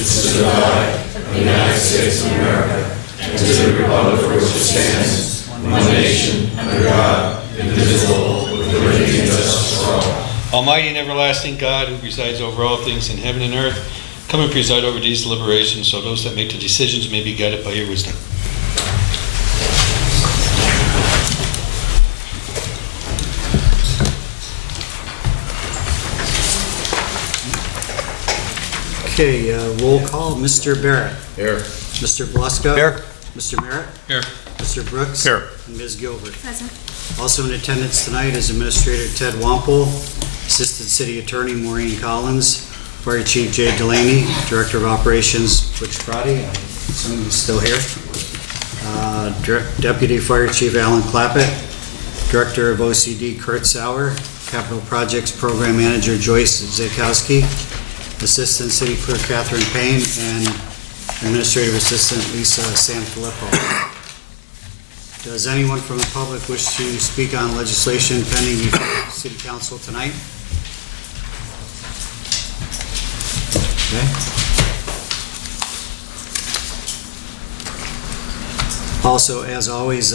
to the flag of the United States of America and to the republic for which it stands, one nation, under God, indivisible, with liberty and justice for all. Almighty and everlasting God, who presides over all things in heaven and earth, come and preside over these deliberations, so those that make the decisions may be guided by your wisdom. Okay, roll call. Mr. Barrett. Here. Mr. Bluska. Here. Mr. Merritt. Here. Mr. Brooks. Here. And Ms. Gilbert. Present. Also in attendance tonight is Administrator Ted Wampel, Assistant City Attorney Maureen Collins, Fire Chief Jay Delaney, Director of Operations Wikes-Barre, I assume he's still here, Deputy Fire Chief Alan Clappett, Director of OCD Kurt Sauer, Capital Projects Program Manager Joyce Zakowski, Assistant City Clerk Catherine Payne, and Administrative Assistant Lisa Sanfilippo. Does anyone from the public wish to speak on legislation pending before City Council tonight? Okay. Also, as always,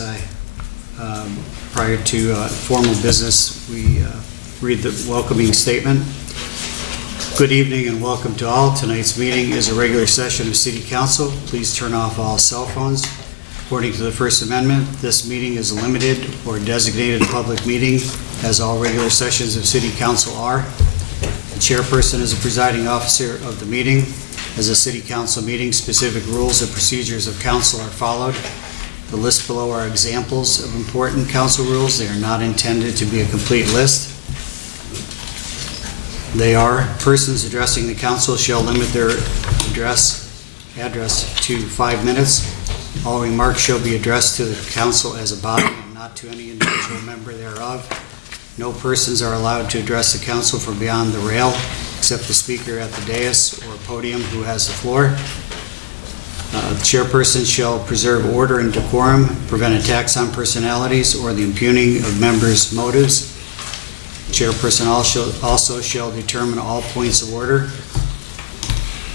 prior to formal business, we read the welcoming statement. Good evening and welcome to all. Tonight's meeting is a regular session of City Council. Please turn off all cell phones. According to the First Amendment, this meeting is a limited or designated public meeting, as all regular sessions of City Council are. The chairperson is the presiding officer of the meeting. As a City Council meeting, specific rules and procedures of council are followed. The list below are examples of important council rules. They are not intended to be a complete list. They are: persons addressing the council shall limit their address to 5 minutes. All remarks shall be addressed to the council as a body and not to any individual member thereof. No persons are allowed to address the council from beyond the rail, except the speaker at the dais or podium who has the floor. The chairperson shall preserve order and decorum, prevent attacks on personalities or the impugning of members' motives. Chairperson also shall determine all points of order.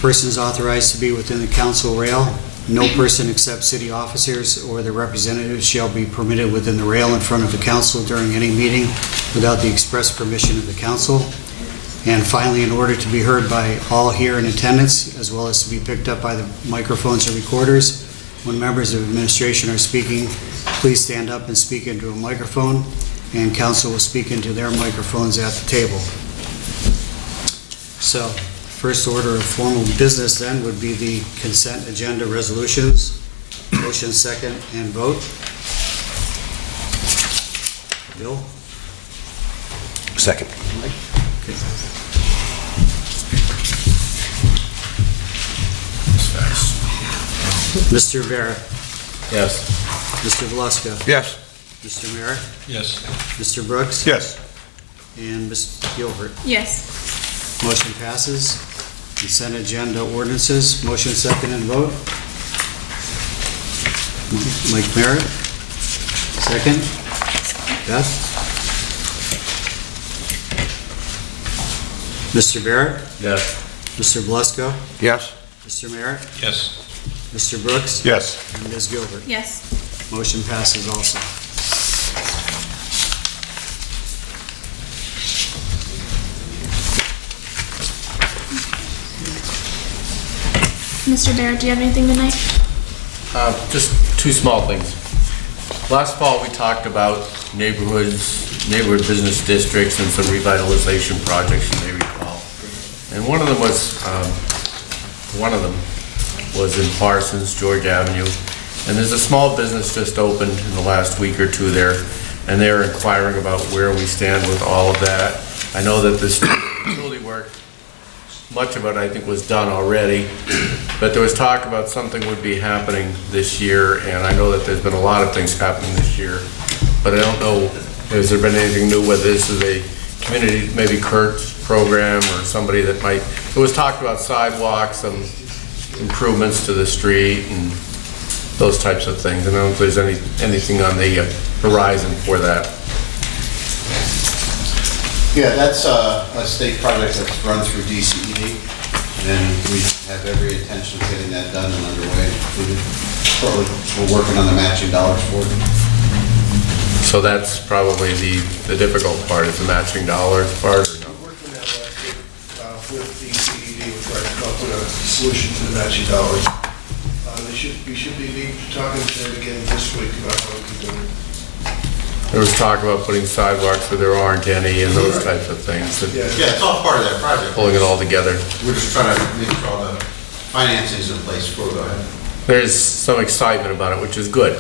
Persons authorized to be within the council rail. No person except city officers or their representatives shall be permitted within the rail in front of the council during any meeting without the express permission of the council. And finally, in order to be heard by all here in attendance, as well as to be picked up by the microphones and recorders, when members of administration are speaking, please stand up and speak into a microphone, and council will speak into their microphones at the table. So, first order of formal business then would be the consent agenda resolutions. Motion, second, and vote. Bill? Second. Mike? Okay. Mr. Barrett? Yes. Mr. Valeska? Yes. Mr. Merritt? Yes. Mr. Brooks? Yes. And Ms. Gilbert? Yes. Motion passes. Consent agenda ordinances. Motion, second, and vote. Mike Merritt? Second. Beth? Mr. Barrett? Yes. Mr. Blusko? Yes. Mr. Merritt? Yes. Mr. Brooks? Yes. And Ms. Gilbert? Yes. Motion passes also. Mr. Barrett, do you have anything tonight? Just two small things. Last fall, we talked about neighborhood business districts and some revitalization projects, you may recall. And one of them was in Parsons, George Avenue. And there's a small business just opened in the last week or two there, and they're inquiring about where we stand with all of that. I know that this utility work, much of it I think was done already, but there was talk about something would be happening this year, and I know that there's been a lot of things happening this year, but I don't know, has there been anything new, whether this is a community, maybe Kurt's program or somebody that might, it was talked about sidewalks, some improvements to the street and those types of things. I don't know if there's anything on the horizon for that. Yeah, that's a state project that's run through DCED. and we have every intention of getting that done and underway. We're working on the matching dollars for it. So that's probably the difficult part, is the matching dollars part, or no? I'm working that with the CED, we're trying to come up with a solution to the matching dollars. We should be talking to them again this week about how we can do it. There was talk about putting sidewalks where there aren't any and those types of things, that Yeah, it's all part of that project. pulling it all together. We're just trying to make sure all the financing's in place before we go ahead. There's some excitement about it, which is good.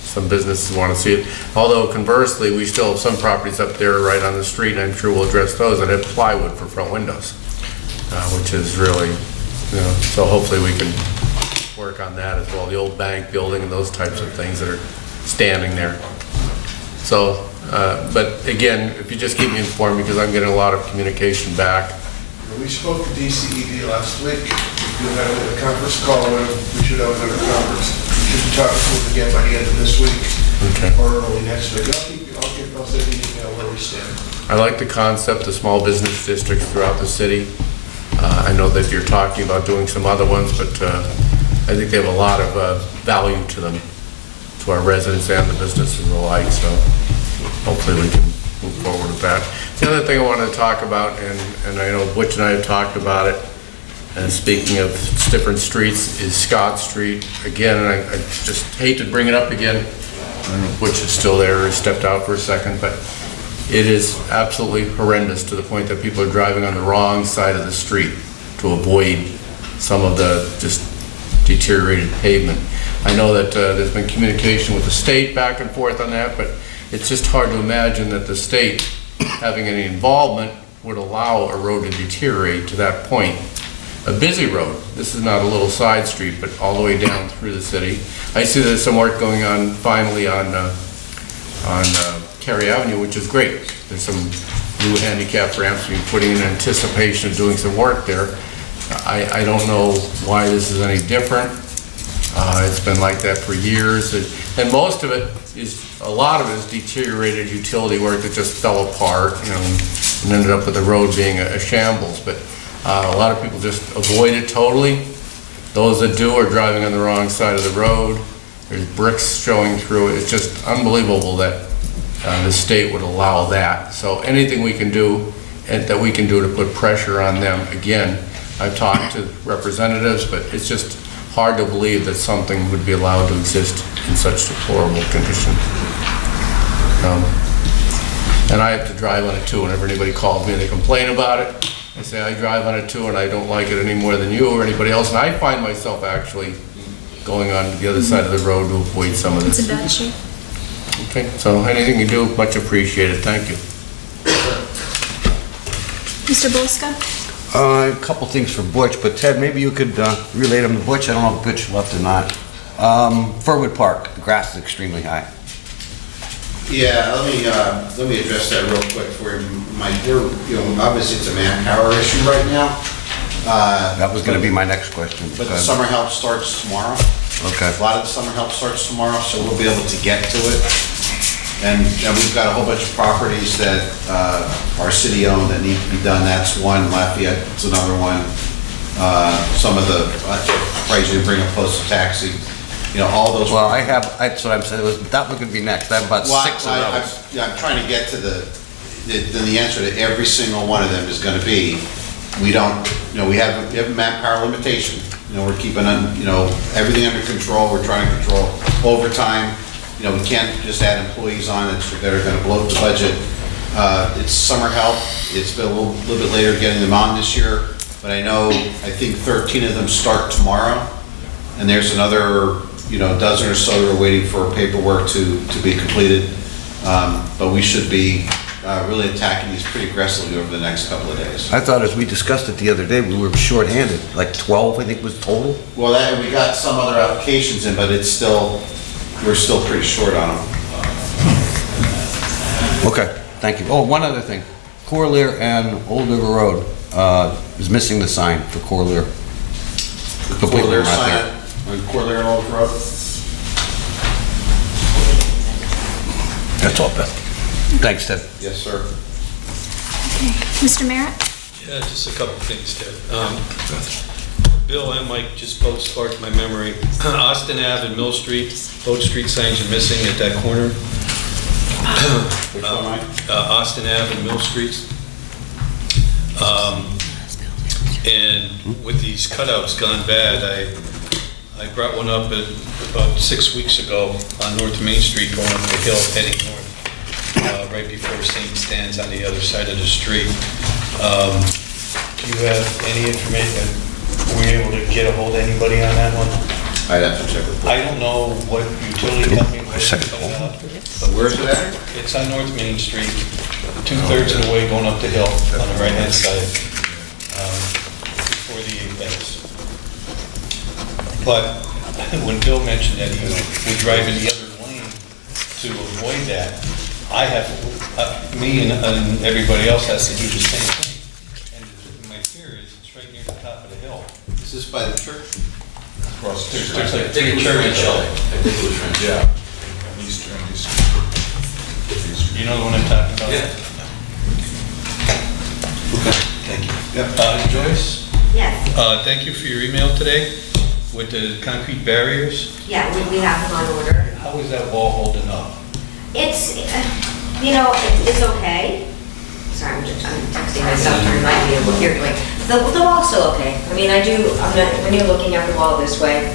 Some businesses want to see it. Although conversely, we still have some properties up there right on the street, and I'm sure we'll address those, that have plywood for front windows, which is really, so hopefully we can work on that as well. The old bank building and those types of things that are standing there. So, but again, if you just keep me informed, because I'm getting a lot of communication back. We spoke to DCED last week. We had a conference call with them. We should have another conference. We should talk to them again by the end of this week. Okay. Or early next week. I'll send you an email where we stand. I like the concept of small business districts throughout the city. I know that you're talking about doing some other ones, but I think they have a lot of value to them, to our residents and the businesses alike, so hopefully we can move forward with that. The other thing I wanted to talk about, and I know Butch and I have talked about it, and speaking of different streets, is Scott Street. Again, and I just hate to bring it up again. I don't know if Butch is still there or stepped out for a second, but it is absolutely horrendous to the point that people are driving on the wrong side of the street to avoid some of the just deteriorated pavement. I know that there's been communication with the state back and forth on that, but it's just hard to imagine that the state, having any involvement, would allow a road to deteriorate to that point. A busy road, this is not a little side street, but all the way down through the city. I see there's some work going on finally on Cary Avenue, which is great. There's some new handicap ramps being put in anticipation of doing some work there. I don't know why this is any different. It's been like that for years, and most of it is, a lot of it is deteriorated utility work that just fell apart, and ended up with the road being a shambles. But a lot of people just avoid it totally. Those that do are driving on the wrong side of the road. There's bricks showing through it. It's just unbelievable that the state would allow that. So anything we can do, and that we can do to put pressure on them. Again, I've talked to representatives, but it's just hard to believe that something would be allowed to exist in such deplorable condition. And I have to drive on it too. Whenever anybody calls me and they complain about it, I say I drive on it too, and I don't like it any more than you or anybody else. And I find myself actually going on to the other side of the road to avoid some of this. It's a bad shape. Okay, so anything you do, much appreciated. Thank you. Mr. Bolska? A couple things for Butch, but Ted, maybe you could relay them to Butch. I don't know if Butch left or not. Furwood Park, the grass is extremely high. Yeah, let me address that real quick for you. Obviously it's a manpower issue right now. That was going to be my next question. But the summer help starts tomorrow. Okay. A lot of the summer help starts tomorrow, so we'll be able to get to it. And we've got a whole bunch of properties that are city-owned that need to be done. That's one. Lafayette's another one. Some of the, probably you bring a postal taxi. All those. Well, that's what I'm saying. That was going to be next. I have about 6 of those. I'm trying to get to the answer to every single one of them is going to be, we don't, we have a manpower limitation. We're keeping, everything under control. We're trying to control overtime. We can't just add employees on that are going to bloat the budget. It's summer help. It's been a little bit later getting them on this year, but I think 13 of them start tomorrow, and there's another, dozen or so that are waiting for paperwork to be completed. But we should be really attacking these pretty aggressively over the next couple of days. I thought, as we discussed it the other day, we were short-handed, like 12, I think was total. Well, we got some other applications in, but we're still pretty short on them. Okay, thank you. Oh, one other thing. Corlear and Old River Road is missing the sign for Corlear. Corlear sign on Corlear and Old Road. That's all, Beth. Thanks, Ted. Yes, sir. Okay. Mr. Merritt? Yeah, just a couple things, Ted. Bill and Mike just both sparked my memory. Austin Ave and Mill Street, both street signs are missing at that corner. Which one, Mike? Austin Ave and Mill Streets. And with these cutouts gone bad, I brought one up about 6 weeks ago on North Main Street going up the hill heading north, right before St. Stan's on the other side of the street. Do you have any information? Were you able to get a hold of anybody on that one? I'd have to check with. I don't know what utility company was Second coming call. out. Where's it at? It's on North Main Street, 2/3 of the way going up the hill on the right-hand side, before the events. But when Bill mentioned that he would drive in the other lane to avoid that, I have, me and everybody else has to do the same thing. And my fear is it's right near the top of the hill. Is this by the church? There's like three churches. Yeah. You know the one I'm talking about? Yeah. Thank you. Yep. Joyce? Yes, Thank you for your email today with the concrete barriers. yeah, we have them on order. How is that wall holding up? It's, it's okay. Sorry, I'm texting myself to remind me of what you're doing. The wall's still okay. I mean, when you're looking at the wall this way,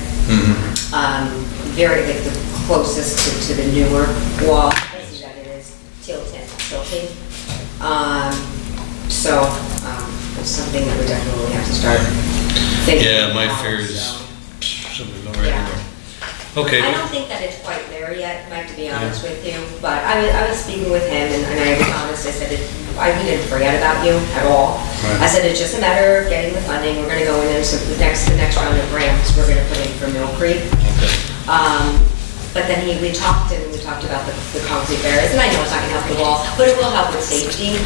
very, like the closest to the newer wall, I see that it is tilting. It's something that we definitely have to start thinking Yeah, my about, fear is so. something already Yeah. there. Okay. I don't think that it's quite there yet, Mike, to be honest with you, but I was speaking with him, and I was honest, I said, we didn't forget about you at all. Right. I said, it's just a matter of getting the funding, we're gonna go in, and so the next round of grants, we're gonna put in for Mill Creek. Okay. But then we talked about the concrete barriers, and I know it's not gonna help the wall, but it will help with safety,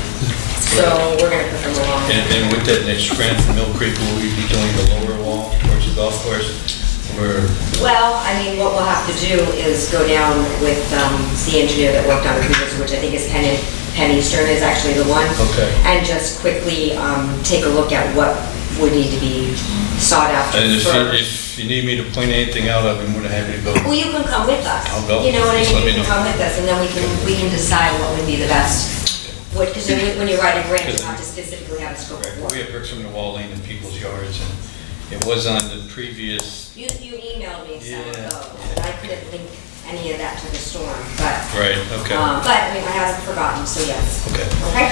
so we're gonna put them along. And with that next grant from Mill Creek, will we be doing the lower wall towards the golf course? Or, Well, I mean, what we'll have to do is go down with the engineer that worked on the previous, which I think is Penn Eastern is actually the one. Okay. And just quickly take a look at what would need to be sought after and first. if you need me to point anything out, I'll be more than happy to go. Well, you can come with us. I'll go. You know what I Just mean? let me You can know. come with us, and then we can decide what would be the best. Because when you write a grant, you have to specifically have a scope of work. We have bricks from the wall laying in people's yards, and it was on the previous. You emailed me some of Yeah. those, and I couldn't link any of that to the storm, but, Right, okay. but I mean, I haven't forgotten, so yes. Okay. Okay?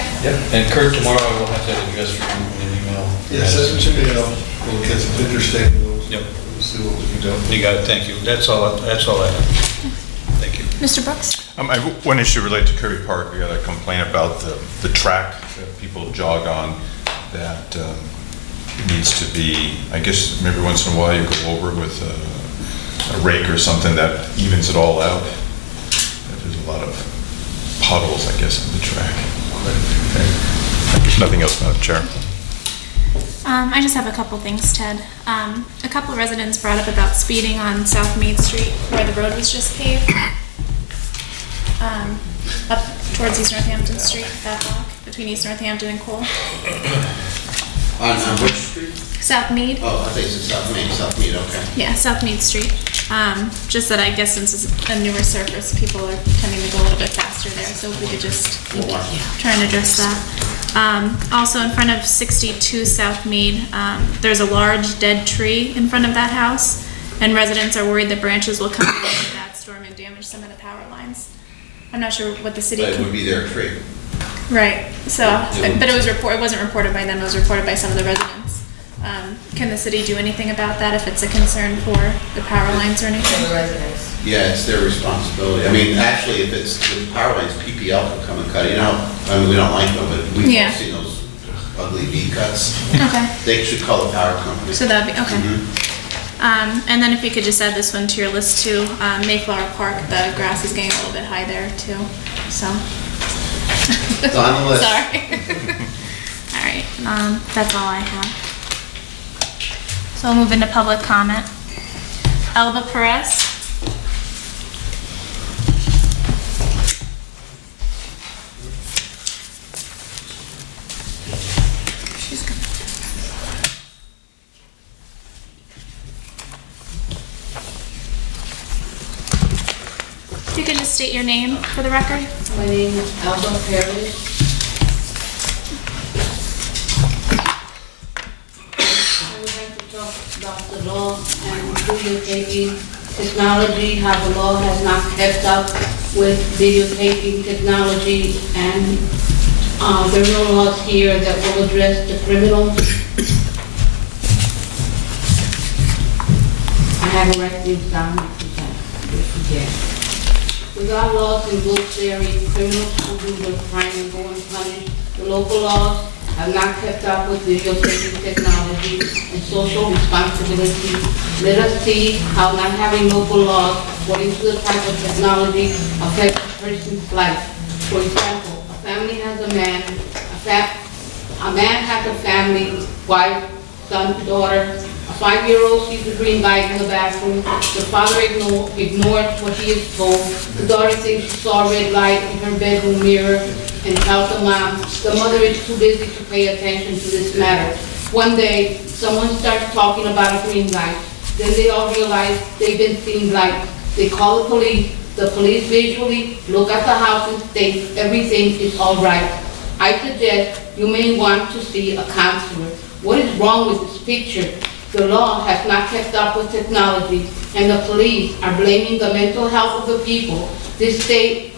And Kurt, tomorrow I will have that address for you in an email. Yes, that's what you know, we'll get some interesting, Yep. we'll see what we can do. You got it, thank you. That's all I have. Thank you. Mr. Brooks? I have one issue related to Kirby Park. We got a complaint about the track that people jog on that needs to be, I guess, maybe once in a while you go over it with a rake or something that evens it all out. There's a lot of puddles, I guess, on the track. Okay. I guess nothing else, Madam Chair. I just have a couple things, Ted. A couple residents brought up about speeding on South Main Street where the road was just paved. Up towards East Northampton Street, that block, between East Northampton and Cole. On which street? South Mead. Oh, I think it's South Mead, okay. Yeah, South Mead Street. Just that I guess since it's a newer surface, people are tending to go a little bit faster there, so if we could just try and address that. Also in front of 62 South Mead, there's a large dead tree in front of that house, and residents are worried that branches will come in with that storm and damage some of the power lines. I'm not sure what the city That can. would be their tree. Right, so, but it wasn't reported by them, it was reported by some of the residents. Can the city do anything about that if it's a concern for the power lines or For the anything? residents. Yeah, it's their responsibility. I mean, actually, if it's with power lines, PPL can come and cut it. You know, I mean, we don't like them, but we've Yeah. all seen those ugly V cuts. Okay, They should call the power company. so that'd be, okay. Mhm. And then if you could just add this one to your list too, Mayflower Park, the grass is getting a little bit high there too, so. It's on the list. Sorry. All right, that's all I have. So we'll move into public comment. Elba Perez? She's state your name for the record. My name is Alba Perez. I would like to talk about the law and videotaping technology, how the law has not kept up with videotaping technology, and there are no laws here that will address the criminals. I have to write things down if you can. Without laws in Wilkes-Barre, criminals who do their crime and go unpunished. The local laws have not kept up with videotaping technology and social responsibility. Let us see how not having local laws according to the type of technology affects a person's life. For example, a family has a man has a family, wife, son, daughter. A 5-year-old sees a green light in the bathroom. The father ignores what he is told. The daughter thinks she saw a red light in her bedroom mirror and tells the mom. The mother is too busy to pay attention to this matter. One day, someone starts talking about a green light. Then they all realize they've been seeing lights. They call the police. The police visually look at the house and state everything is all right. I suggest you may want to see a counselor. What is wrong with this picture? The law has not kept up with technology, and the police are blaming the mental health of the people. This state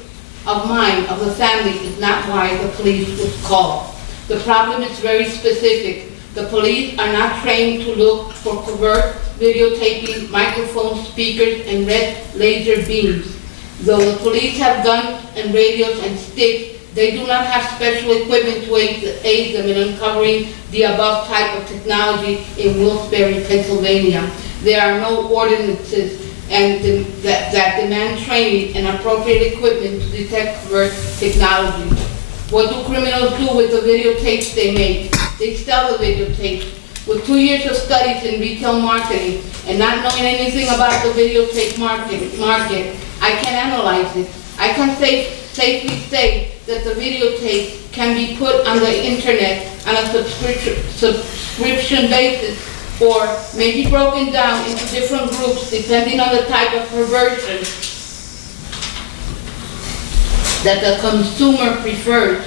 of mind of the family is not why the police was called. The problem is very specific. The police are not trained to look for covert videotaping, microphones, speakers, and red laser beams. Though the police have guns and radios and sticks, they do not have special equipment to aid them in uncovering the above type of technology in Wilkes-Barre, Pennsylvania. There are no ordinances that demand training and appropriate equipment to detect covert technology. What do criminals do with the videotapes they make? They sell the videotapes. With 2 years of studies in retail marketing and not knowing anything about the videotape market, I can analyze it. I can safely say that the videotape can be put on the internet on a subscription basis, or may be broken down into different groups depending on the type of perversion that the consumer prefers.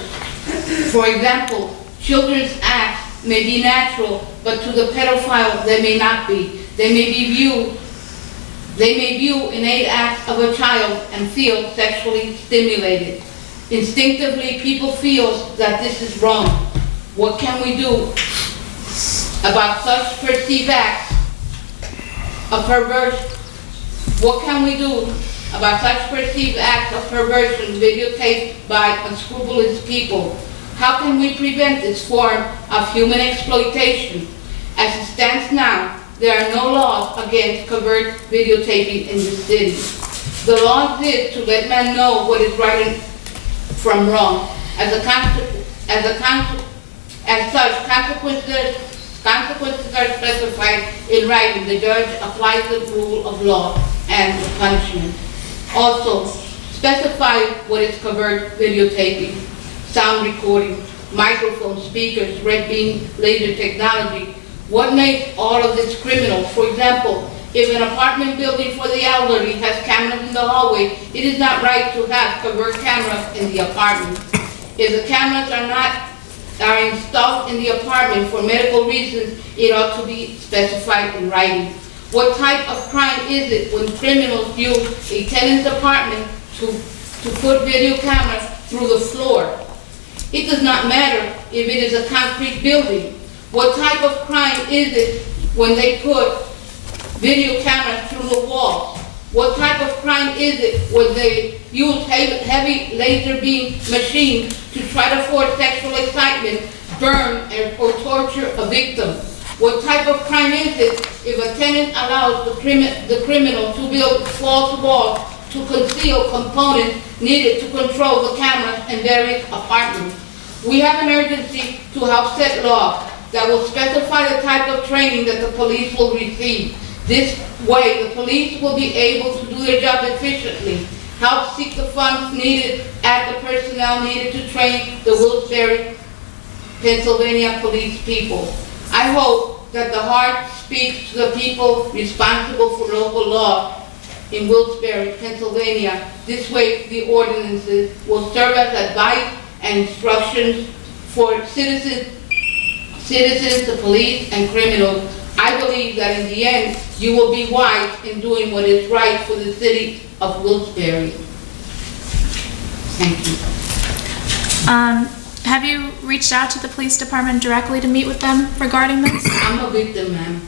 For example, children's acts may be natural, but to the pedophile they may not be. They may view innate acts of a child and feel sexually stimulated. Instinctively, people feel that this is wrong. What can we do about such perceived acts of perversion? What can we do about such perceived acts of perversion videotaped by unscrupulous people? How can we prevent this form of human exploitation? As it stands now, there are no laws against covert videotaping in the city. The law exists to let men know what is right and from wrong. As such, consequences are specified in writing. The judge applies the rule of law and the punishment. Also, specify what is covert videotaping: sound recording, microphones, speakers, red beam, laser technology. What makes all of this criminal? For example, if an apartment building for the elderly has cameras in the hallway, it is not right to have covert cameras in the apartment. If the cameras are installed in the apartment for medical reasons, it ought to be specified in writing. What type of crime is it when criminals use a tenant's apartment to put video cameras through the floor? It does not matter if it is a concrete building. What type of crime is it when they put video cameras through the walls? What type of crime is it when they use heavy laser beam machines to try to force sexual excitement, burn, or torture a victim? What type of crime is it if a tenant allows the criminal to build false walls to conceal components needed to control the cameras in various apartments? We have an urgency to help set laws that will specify the type of training that the police will receive. This way, the police will be able to do their job efficiently, help seek the funds needed, add the personnel needed to train the Wilkes-Barre, Pennsylvania police people. I hope that the heart speaks to the people responsible for local law in Wilkes-Barre, Pennsylvania. This way, the ordinances will serve as advice and instructions for citizens, the police, and criminals. I believe that in the end, you will be wise in doing what is right for the city of Wilkes-Barre. Thank you. Have you reached out to the police department directly to meet with them regarding this? I'm a victim, ma'am.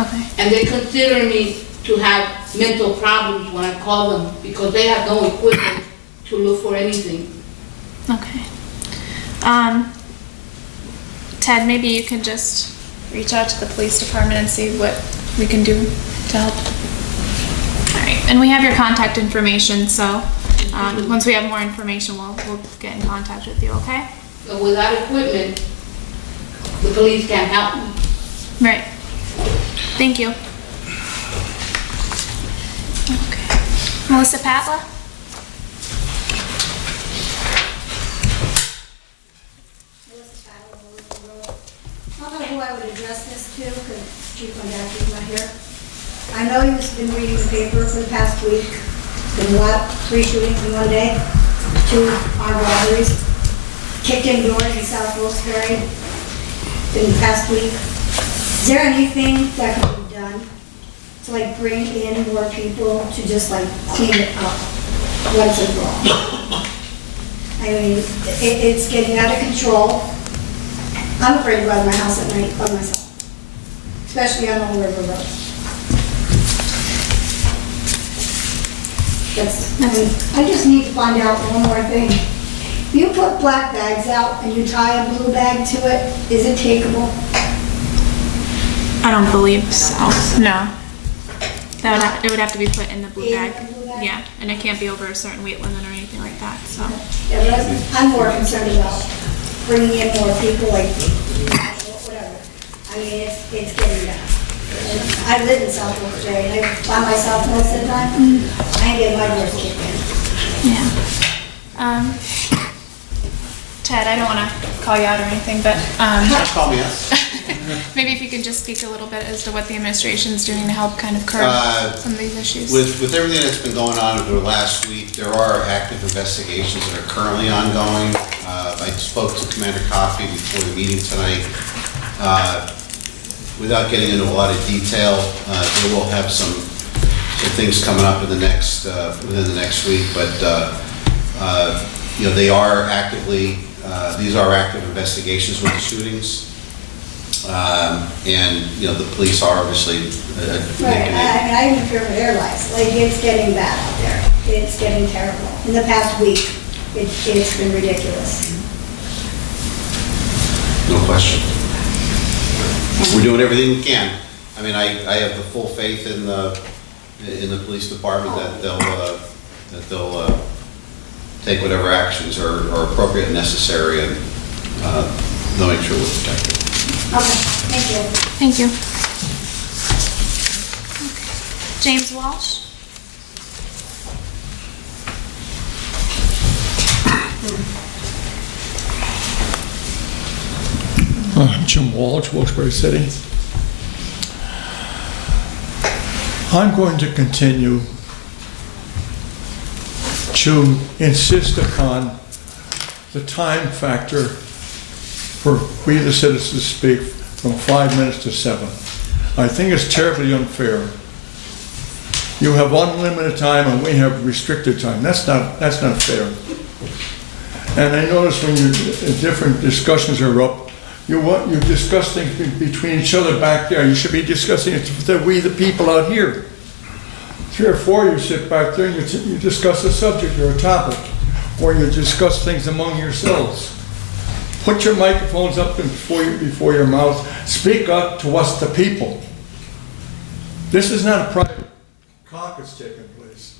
Okay. And they consider me to have mental problems when I call them because they have no equipment to look for anything. Okay. Ted, maybe you can just reach out to the police department and see what we can do to help. All right, and we have your contact information, so once we have more information, we'll get in contact with you, okay? But without equipment, the police can't help me. Right. Thank you. Okay. Melissa Patla? I don't know who I would address this to, because Chief Mondacchi's not here. I know you've been reading the paper for the past week. Been what, 3 shootings in one day, 2 armed robberies, kicked in doors in South Wilkes-Barre in the past week. Is there anything that can be done to like bring in more people to just like clean it up? What's wrong? I mean, it's getting out of control. I'm afraid to go out of my house at night by myself, especially on Old River Road. I just need to find out one more thing. You put black bags out and you tie a blue bag to it, is it takeable? I don't believe so. No. It would have to be put in the blue bag. Yeah, and it can't be over a certain weight limit or anything like that, so. Yeah, but I'm more concerned about bringing in more people, like, whatever. I mean, it's getting bad. And I live in South Wilkes-Barre, and I by myself most of the time. I ain't getting my doors kicked in. Yeah. Ted, I don't want to call you out or anything, but Call me up. maybe if you could just speak a little bit as to what the administration's doing to help kind of curb some of these issues. With everything that's been going on over the last week, there are active investigations that are currently ongoing. I spoke to Commander Coffey before the meeting tonight. Without getting into a lot of detail, they will have some things coming up in the next within the next week. But you know, they are actively these are active investigations with the shootings, and you know, the police are obviously Right, I even fear for their lives. Like, it's getting bad out there. It's getting terrible. In the past week, it's been ridiculous. No question. We're doing everything we can. I mean, I have the full faith in the police department that they'll take whatever actions are appropriate and necessary, and they'll make sure we're protected. Okay, thank you. Thank you. James Walsh? Jim Walsh, Wilkes-Barre City. I'm going to continue to insist upon the time factor for we the citizens to speak from 5 minutes to 7. I think it's terribly unfair. You have unlimited time and we have restricted time. That's not fair. And I notice when different discussions are up, you discuss things between each other back there. You should be discussing it with we the people out here. 3 or 4 you sit back there and you discuss a subject or a topic, or you discuss things among yourselves. Put your microphones up before your mouth. Speak up to us, the people. This is not a private caucus taking place.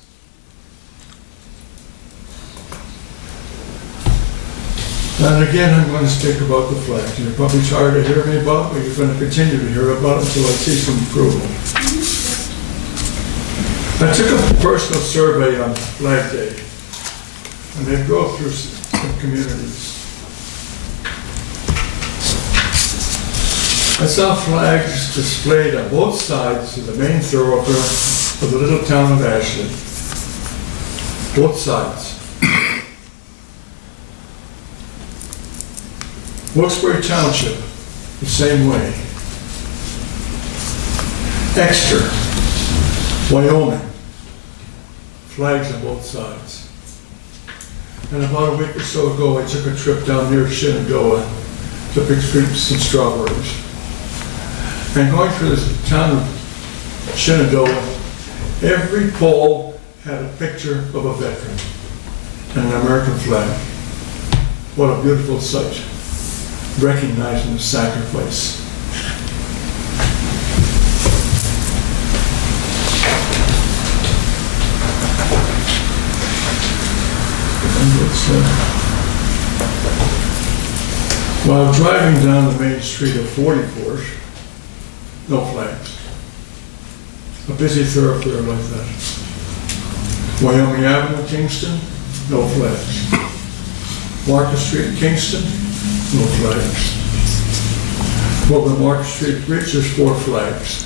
And again, I'm going to speak about the flag. You're probably tired of hearing me about it, but you're going to continue to hear about it until I see some improvement. I took a personal survey on Flag Day, and they drove through some communities. I saw flags displayed on both sides of the main thoroughfare of the little town of Ashley. Both sides. Wilkes-Barre Township, the same way. Exeter, Wyoming, flags on both sides. And about a week or so ago, I took a trip down near Shenandoah to pick some strawberries. And going through this town of Shenandoah, every pole had a picture of a veteran and an American flag. What a beautiful sight, recognizing the sacrifice. While driving down the main street of 44th, no flags. A busy thoroughfare like that. Wyoming Avenue, Kingston, no flags. Market Street, Kingston, no flags. Over Market Street Bridge, there's 4 flags.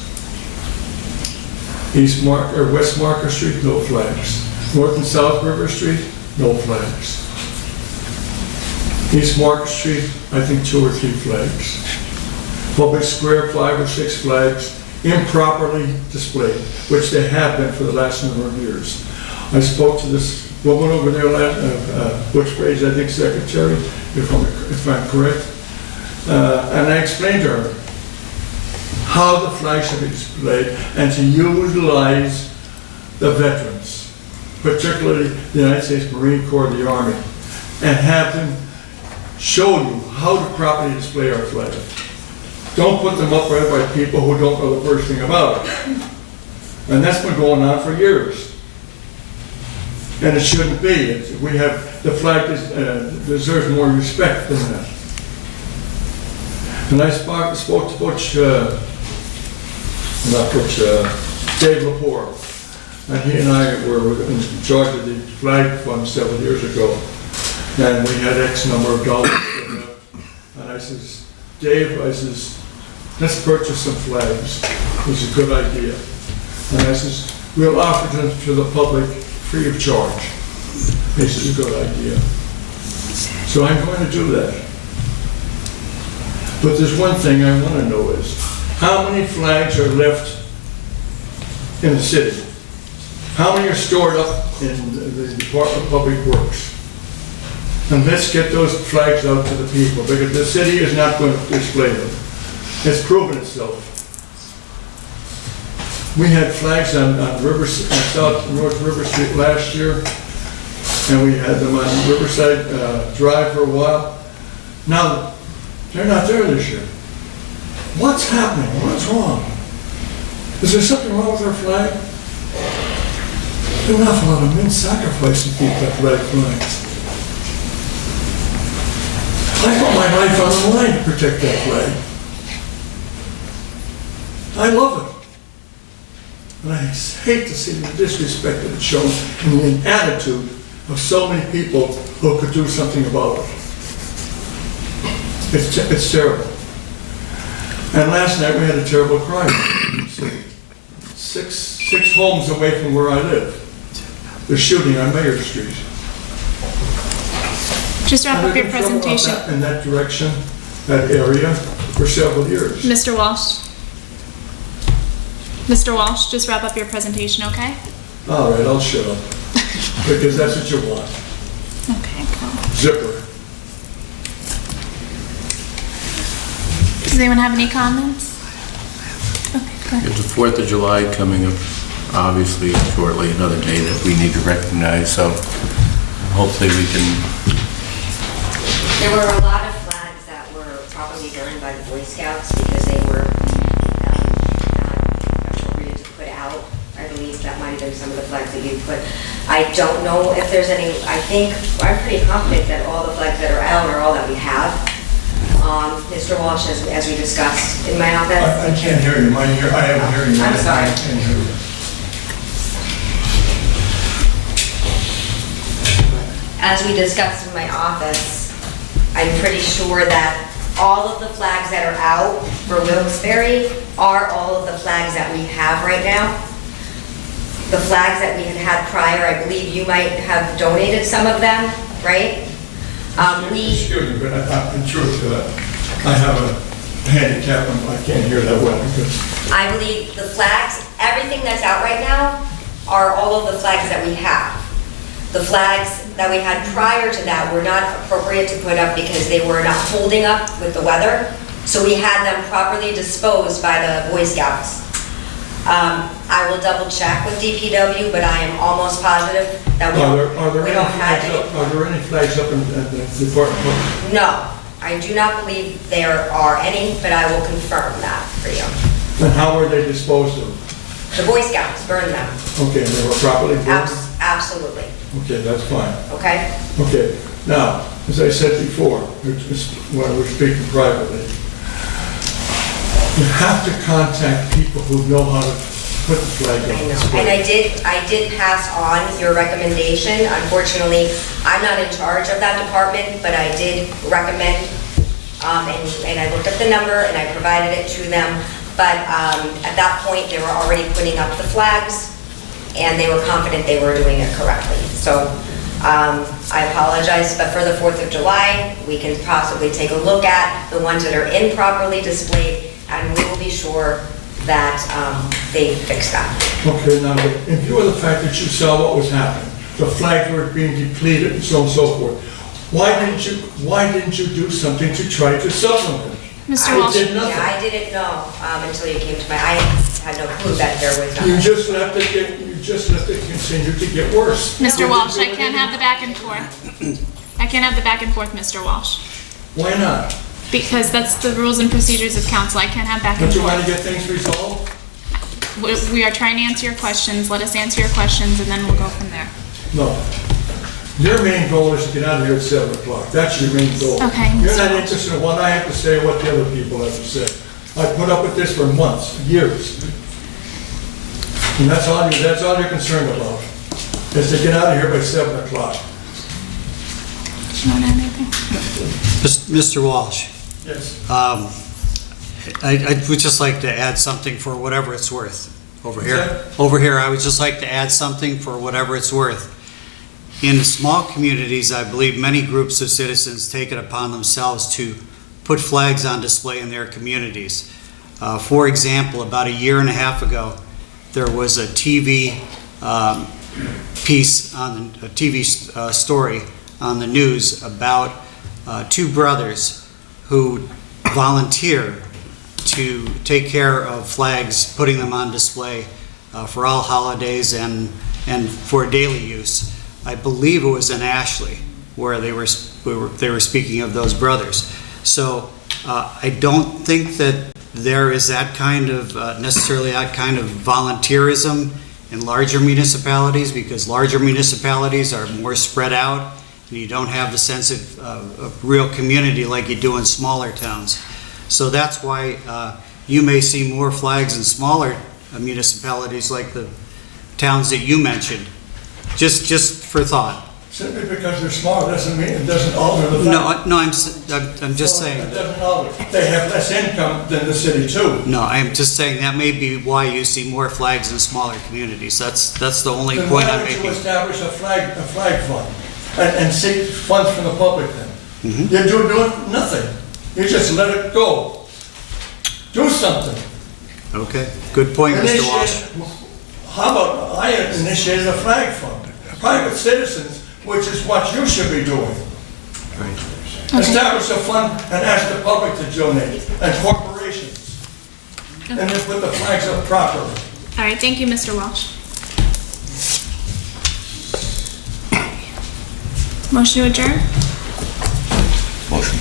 West Market Street, no flags. North and South River Street, no flags. East Market Street, I think 2 or 3 flags. Public Square, 5 or 6 flags, improperly displayed, which they have been for the last number of years. I spoke to this woman over there, Wikes-Barre's, I think, secretary, if I'm correct, and I explained to her how the flags should be displayed and to utilize the veterans, particularly the United States Marine Corps, the Army, and have them show you how to properly display our flag. Don't put them up right by people who don't know the first thing about it. And that's been going on for years. And it shouldn't be. We have, the flag deserves more respect than that. And I spoke to Dave Lepore, and he and I were in charge of the flag fund several years ago. And we had X number of dollars. And I says, Dave, let's purchase some flags. It was a good idea. And I says, we'll offer them to the public free of charge. This is a good idea. So I'm going to do that. But there's one thing I want to know is, how many flags are left in the city? How many are stored up in the Department of Public Works? And let's get those flags out to the people, because the city is not going to display them. It's proven itself. We had flags on North River Street last year, and we had them on Riverside Drive for a while. Now, they're not there this year. What's happening? What's wrong? Is there something wrong with our flag? There's an awful lot of men sacrifice to keep that flag flying. I put my life on the line to protect that flag. I love it. And I hate to see the disrespect that it's shown in the attitude of so many people who could do something about it. It's terrible. And last night we had a terrible crime. Six homes away from where I live. The shooting on Mayor Street. Just wrap up your presentation. In that direction, that area, for several years. Mr. Walsh. Mr. Walsh, just wrap up your presentation, okay? All right, I'll shut up. Because that's what you want. Okay, cool. Zipper. Does anyone have any comments? Okay, go ahead. There's the 4th of July coming up, obviously, shortly, another day that we need to recognize, so hopefully we can... There were a lot of flags that were probably done by the Boy Scouts because they were not appropriate to put out. I believe that might have been some of the flags that you put. I don't know if there's any, I'm pretty confident that all the flags that are out are all that we have. Mr. Walsh, as we discussed in my office. I can't hear you. I have a hearing. I'm sorry. I can't hear you. As we discussed in my office, I'm pretty sure that all of the flags that are out for Wilkes-Barre are all of the flags that we have right now. The flags that we had prior, I believe you might have donated some of them, right? Excuse me, but I'm sure that I have a handicap and I can't hear that well because I believe the flags, everything that's out right now are all of the flags that we have. The flags that we had prior to that were not appropriate to put up because they were not holding up with the weather. So we had them properly disposed by the Boy Scouts. I will double check with DPW, but I am almost positive that we don't have any. Are there any flags up in the department? No, I do not believe there are any, but I will confirm that for you. And how were they disposed of? The Boy Scouts burned them. Okay, and they were properly burned? Absolutely. Okay, that's fine. Okay? Okay, now, as I said before, when we're speaking privately, you have to contact people who know how to put the flag I on know. display. And I did pass on your recommendation. Unfortunately, I'm not in charge of that department, but I did recommend, and I looked up the number and I provided it to them. But at that point, they were already putting up the flags and they were confident they were doing it correctly. So I apologize, but for the 4th of July, we can possibly take a look at the ones that are improperly displayed, and we will be sure that they fix that. Okay, now, in view of the fact that you saw what was happening, the flags were being depleted and so on and so forth, why didn't you do something to try to supplement it? Mr. Walsh. You did nothing. Yeah, I didn't know until you came to I had no clue that there was You nothing. just let it continue to get worse. Mr. Walsh, I can't have the back and forth. I can't have the back and forth, Mr. Walsh. Why not? Because that's the rules and procedures of council. I can't have back and Don't you want to forth. get things resolved? We are trying to answer your questions. Let us answer your questions and then we'll go from there. No. Your main goal is to get out of here at 7 o'clock. That's your main goal. Okay, You're Mr. not Walsh. interested in what I have to say or what the other people have to say. I put up with this for months, years. And that's all you're concerned about, is to get out of here by 7 o'clock. Do you want to add anything? Mr. Walsh, Yes. I would just like to add something for whatever it's worth. Over here, Okay. over here, I would just like to add something for whatever it's worth. In small communities, I believe many groups of citizens take it upon themselves to put flags on display in their communities. For example, about a year and a half ago, there was a TV piece on a TV story on the news about two brothers who volunteer to take care of flags, putting them on display for all holidays and for daily use. I believe it was in Ashley where they were speaking of those brothers. So I don't think that there is that kind of necessarily that kind of volunteerism in larger municipalities, because larger municipalities are more spread out and you don't have the sense of real community like you do in smaller towns. So that's why you may see more flags in smaller municipalities like the towns that you mentioned. Just for thought. Simply because they're small doesn't mean, it doesn't alter the fact. No, I'm just saying. It doesn't alter. They have less income than the city too. No, I'm just saying that may be why you see more flags in smaller communities. That's the only Then point why I'm don't you making. establish a flag fund and seek funds from the public then? Mm-hmm. You're doing nothing. You just let it go. Do something. Okay, good point, Mr. Walsh. How about, I initiated a flag fund, private citizens, which is what you should be doing. Establish a fund and ask the public to donate, and corporations. And then put the flags up properly. All right, thank you, Mr. Walsh. Motion to adjourn? Motion.